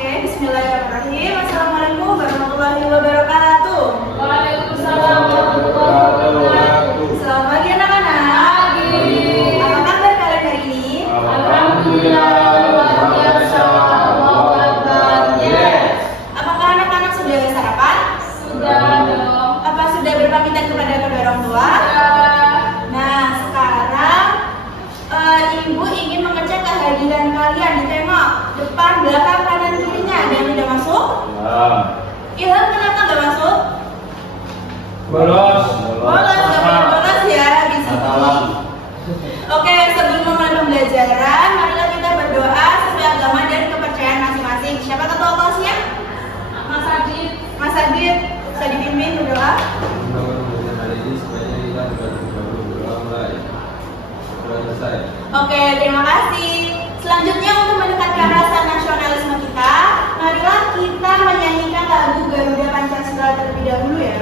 Oke, bismillahirrahmanirrahim. Assalamualaikum warahmatullahi wabarakatuh. Waalaikumsalam warahmatullahi wabarakatuh. Selamat pagi anak-anak. Pagi. Apa kabar kalian hari ini? Alhamdulillah, luar biasa. Allahu Akbar. Yes. Apakah anak-anak sudah sarapan? Sudah dong. Apa sudah berpamitan kepada kedua orang tua? Sudah. Nah, sekarang Ibu ingin mengecek kehadiran kalian di tengok depan, belakang, kanan, kirinya. Ada yang tidak masuk? Ilham, kenapa nggak masuk? Bolos. Bolos, nggak boleh bolos ya di sini. Oke, sebelum memulai pembelajaran, marilah kita berdoa sesuai agama dan kepercayaan masing-masing. Siapa ketua kelasnya? Mas Adit. Mas Adit, bisa dipimpin berdoa. Oke, terima kasih. Selanjutnya untuk mendekatkan rasa nasionalisme kita, marilah kita menyanyikan lagu Garuda Pancasila terlebih dahulu ya.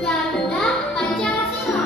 Garuda Pancasila.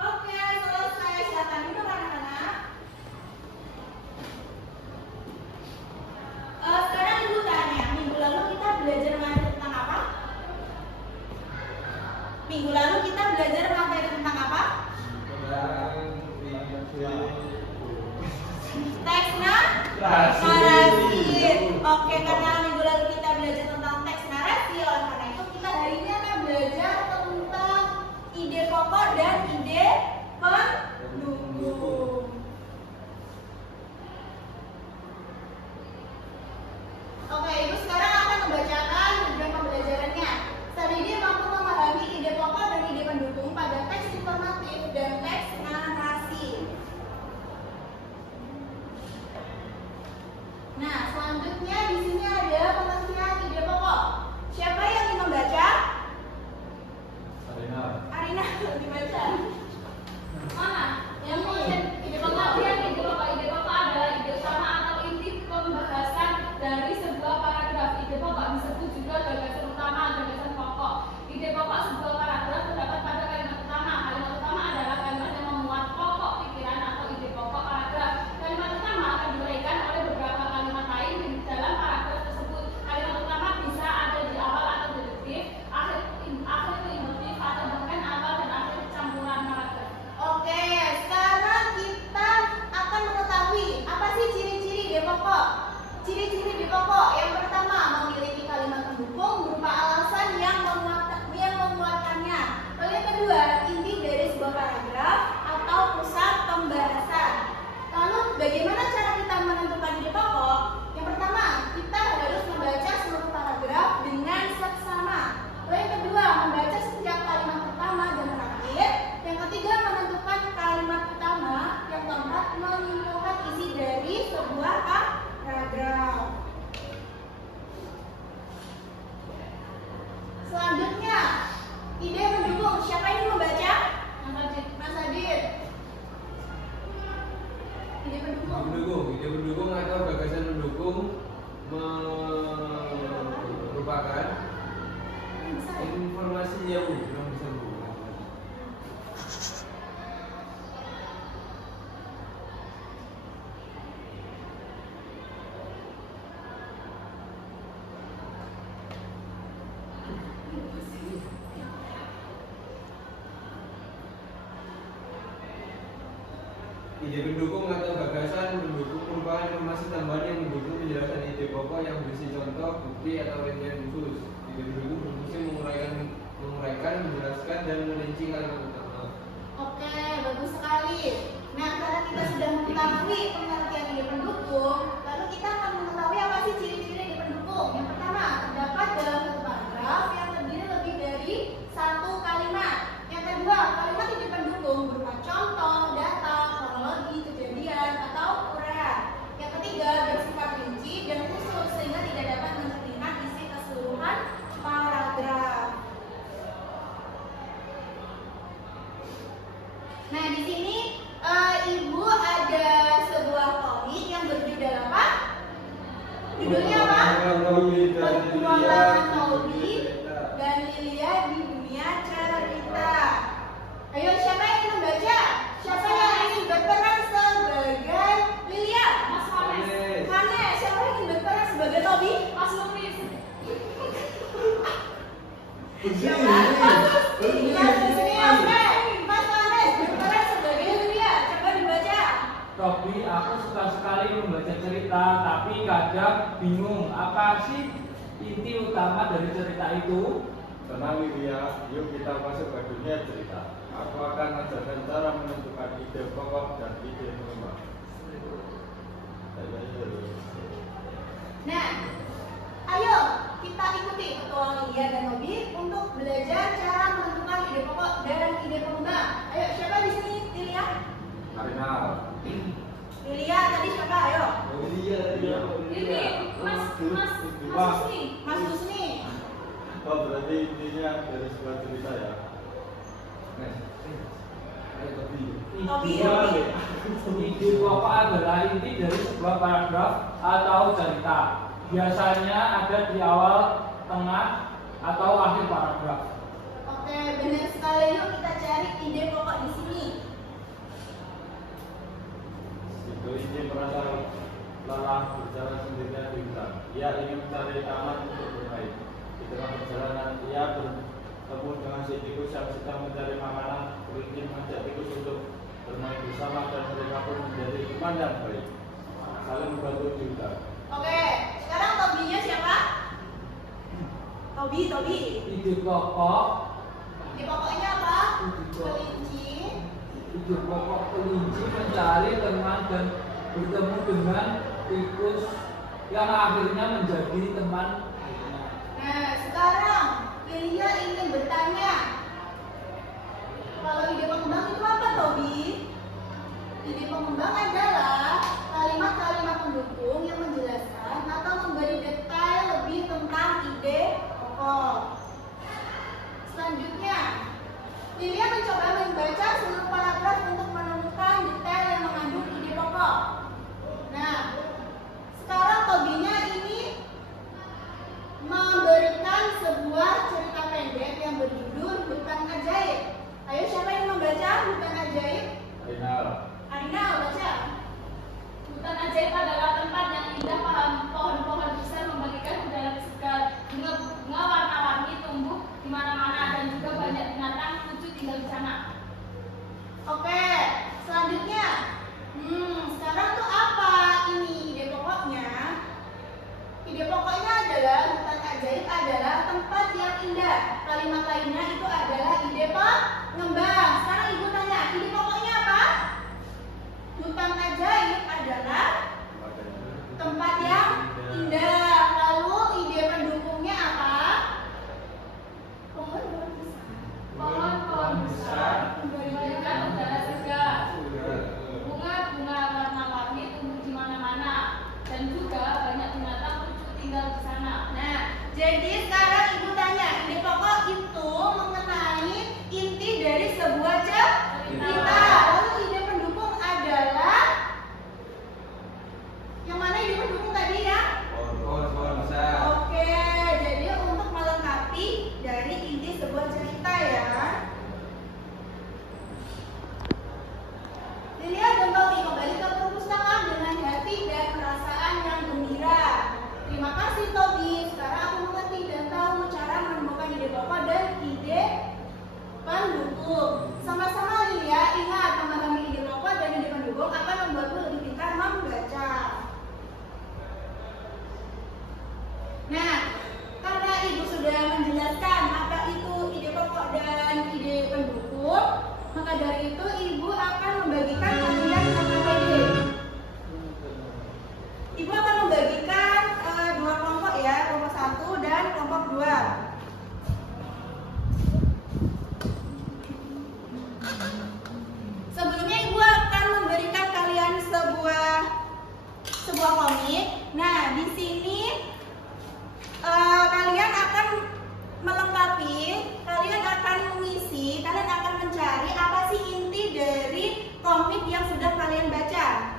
Oke, selesai. Silakan duduk anak-anak. Sekarang Ibu tanya, minggu lalu kita belajar materi tentang apa? Minggu lalu kita belajar materi tentang apa? Teks narasi. Oke, karena minggu lalu kita belajar tentang teks narasi, oleh karena itu kita hari ini akan belajar tentang ide pokok dan ide pendukung. Oke, Ibu sekarang akan membacakan tujuan pembelajarannya. Sadidi mampu memahami ide pokok dan ide pendukung pada teks informatif dan teks narasi. Nah, selanjutnya di sini ada pengertian ide pokok. Siapa yang ingin membaca? Arina, dibaca. Mana? Yang pengertian ide pokok adalah ide utama atau inti pembahasan dari sebuah paragraf. Ide pokok disebut juga gagasan utama, gagasan pokok. Ide pokok sebuah paragraf terdapat pada kalimat utama. Kalimat utama adalah kalimat yang memuat pokok pikiran atau ide pokok paragraf. Kalimat utama akan diuraikan oleh beberapa kalimat lain di dalam paragraf tersebut. Kalimat utama bisa ada di awal atau deduktif, akhir itu induktif, atau bahkan awal dan akhir campuran paragraf. Oke, sekarang kita akan mengetahui apa sih ciri-ciri ide pokok. Ciri-ciri ide pokok yang pertama, memiliki kalimat pendukung berupa alasan yang memuatkannya. Lalu yang kedua, inti dari sebuah paragraf atau pusat pembahasan. Lalu bagaimana cara kita menentukan ide pokok? Yang pertama, kita harus membaca seluruh paragraf dengan seksama. Lalu yang kedua, membaca setiap kalimat pertama dan terakhir. Yang ketiga, menentukan kalimat utama. Yang keempat, menyimpulkan isi dari sebuah paragraf. Selanjutnya, ide pendukung. Siapa yang membaca? Mas Adit. Ide pendukung. Ide pendukung atau gagasan pendukung merupakan informasi yang ide pendukung atau gagasan pendukung merupakan informasi tambahan yang mendukung penjelasan ide pokok yang berisi contoh, bukti, atau rincian khusus. Ide pendukung berfungsi menguraikan menguraikan, menjelaskan, dan merinci kalimat utama. Oke, bagus sekali. Nah, karena kita sudah mengetahui pengertian ide pendukung, lalu kita akan mengetahui apa sih ciri-ciri ide pendukung. Yang pertama, terdapat dalam satu paragraf yang terdiri lebih dari satu kalimat. Yang kedua, kalimat ide pendukung berupa contoh, data, kronologi, kejadian, atau uraian. Yang ketiga, bersifat rinci dan khusus sehingga tidak dapat mencerminkan isi keseluruhan paragraf. Nah, di sini Ibu ada sebuah komik yang berjudul apa? Judulnya apa? Petualangan Toby dan Lilia di Dunia Cerita. Ayo, siapa yang ingin membaca? Siapa yang ingin berperan sebagai Lilia? Mas Hanes. Hanes, siapa yang ingin berperan sebagai Toby? Mas Lumis. Siapa? Mas Husni, oke. Mas Hanes berperan sebagai Lilia. Coba dibaca. Tobi, aku suka sekali membaca cerita, tapi kadang bingung apa sih inti utama dari cerita itu. Tenang Lilia, yuk kita masuk ke dunia cerita. Aku akan mengajarkan cara menentukan ide pokok dan ide pengembang. Nah, ayo kita ikuti petualangan Lilia dan Toby untuk belajar cara menentukan ide pokok dan ide pengembang. Ayo, siapa di sini? Lilia? Karinal. Lilia tadi siapa? Ayo. Ini Mas Husni. Mas Husni. Oh, berarti intinya dari sebuah cerita ya. Toby. Ide pokok adalah inti dari sebuah paragraf atau cerita. Biasanya ada di awal, tengah, atau akhir paragraf. Oke, benar sekali. Yuk kita cari ide pokok di sini. Itu ini merasa lelah berjalan sendirian di hutan. Ia ingin mencari taman untuk bermain. Di tengah perjalanan, ia bertemu dengan si tikus yang sedang mencari makanan. Kelinci mengajak tikus untuk bermain bersama dan mereka pun menjadi teman yang baik, saling membantu di hutan. Oke, sekarang Tobinya siapa? Tobi. Ide pokok, Ide pokoknya apa? Ide pokok. Kelinci. ide pokok kelinci mencari teman dan bertemu dengan tikus yang akhirnya menjadi teman. Nah, sekarang Lilia ingin bertanya, kalau ide pengembang itu apa, Tobi? Ide pengembang adalah kalimat-kalimat pendukung yang menjelaskan atau memberi detail lebih tentang ide pokok. Selanjutnya, Lilia mencoba membaca seluruh paragraf untuk menemukan detail yang mengandung ide pokok. Nah, sekarang Tobinya ini memberikan sebuah cerita pendek yang berjudul Hutan Ajaib. Ayo, siapa yang membaca Hutan Ajaib? Karinal. Arina, baca. Hutan ajaib adalah tempat yang indah, pohon-pohon besar membagikan udara segar, bunga-bunga warna-warni tumbuh di mana-mana dan juga banyak binatang lucu tinggal di sana. Oke, selanjutnya. Sekarang tuh apa ini ide pokoknya? Ide pokoknya adalah hutan ajaib adalah tempat yang indah. Kalimat lainnya itu adalah ide pengembang. Sekarang ibu tanya, ide pokoknya apa? Hutan ajaib adalah tempat yang indah. Lalu ide pendukungnya apa? Pohon-pohon besar memberikan udara segar, bunga-bunga warna-warni tumbuh di mana-mana dan juga banyak binatang lucu tinggal di sana. Nah, jadi sekarang ibu tanya, ide pokok itu mengenai inti dari sebuah cerita. Lalu ide pendukung adalah yang mana ide pendukung tadi ya? Pohon besar. Oke, jadi untuk melengkapi dari inti sebuah cerita ya. Lilia dan Tobi kembali ke perpustakaan dengan hati dan perasaan yang gembira. Terima kasih Tobi, sekarang aku mengerti dan tahu cara menemukan ide pokok dan ide pendukung. Sama-sama Lilia, ingat memahami ide pokok dan ide pendukung akan membuatmu lebih pintar membaca. Nah, karena ibu sudah menjelaskan apa itu ide Maka dari itu Ibu akan membagikan kalian KKPD. Ibu akan membagikan dua kelompok ya, kelompok 1 dan kelompok 2. Sebelumnya Ibu akan memberikan kalian sebuah komik. Nah, di sini kalian akan melengkapi, kalian akan mengisi, kalian akan mencari apa sih inti dari komik yang sudah kalian baca.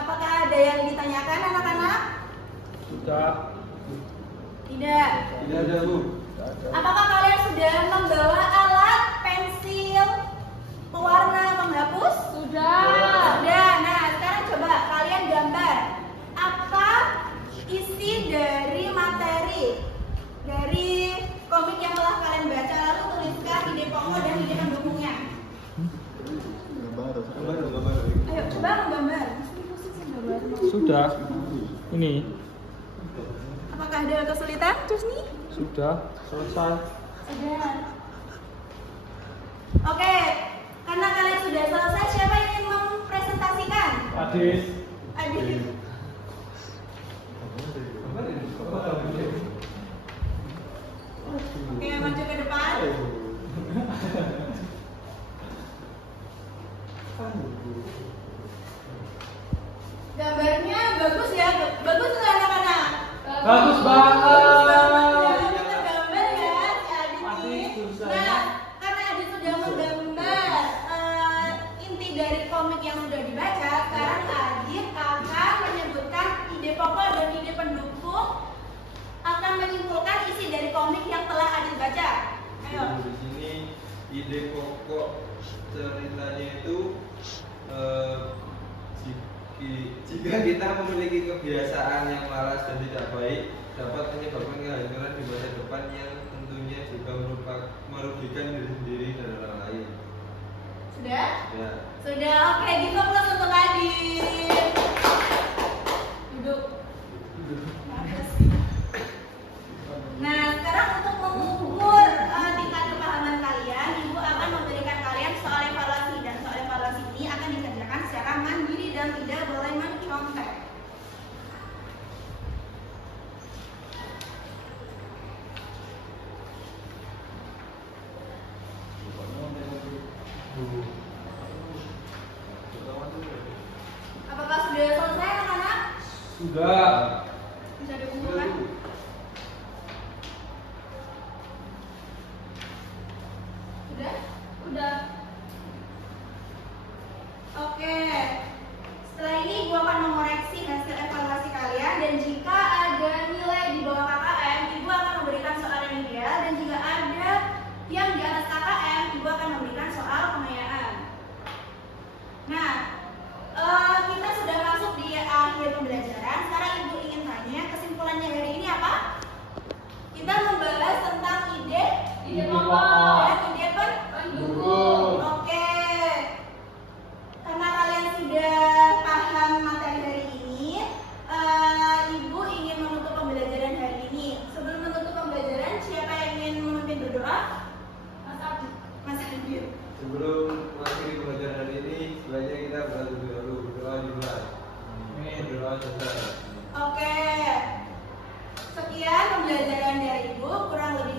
Apakah ada yang ditanyakan anak-anak? Sudah. Tidak. Tidak ada, Bu. Apakah kalian sudah membawa alat pensil pewarna penghapus? Sudah. Sudah. Nah, sekarang coba kalian gambar apa isi dari materi dari komik yang telah kalian baca, lalu tuliskan ide pokok dan ide pendukungnya. Gambar. Ayo coba menggambar. Sudah. Ini. Apakah ada kesulitan, Cusni? Sudah selesai. Sudah. Oke, karena kalian sudah selesai, siapa yang ingin mempresentasikan? Adis. Adit. Oke, maju ke depan. Gambarnya bagus ya, bagus nggak anak-anak? Bagus banget. Tergambar ya, Adit Adit. tulisannya. Nah, karena Adit sudah menggambar inti dari komik yang sudah dibaca, sekarang Adit akan menyebutkan ide pokok dan ide pendukung, akan menyimpulkan isi dari komik yang telah Adit baca. Ayo. Di sini ide pokok ceritanya itu jika kita memiliki kebiasaan yang malas dan tidak baik, dapat menyebabkan kehancuran di masa depan yang tentunya juga merugikan diri sendiri dan orang lain. Sudah? Ya. Sudah, oke, di fokus untuk Adit. Duduk. Nah, sekarang untuk mengukur tingkat kepahaman kalian, Ibu akan memberikan kalian soal evaluasi, dan soal evaluasi ini akan dikerjakan secara mandiri dan tidak boleh mencontek. Apakah sudah selesai anak-anak? Sudah. Bisa dikumpulkan? Sudah? Udah. Oke. Setelah ini Ibu akan mengoreksi hasil evaluasi kalian, dan jika ada nilai di bawah KKM, Ibu akan memberikan soal yang ideal, dan jika ada yang di atas KKM, Ibu akan memberikan soal pengayaan. Nah, kita sudah masuk di akhir pembelajaran. Sekarang Ibu ingin tanya, kesimpulannya hari ini apa? Kita membahas tentang ide pokok dan ide pendukung. Oke. Karena kalian sudah paham materi hari ini, Ibu ingin menutup pembelajaran hari ini. Sebelum menutup pembelajaran, siapa yang ingin memimpin berdoa? Mas Adit. Mas Adit. Sebelum mengakhiri pembelajaran hari ini, sebaiknya kita berdoa juga. Berdoa saja. Oke. Sekian pembelajaran dari Ibu, kurang lebih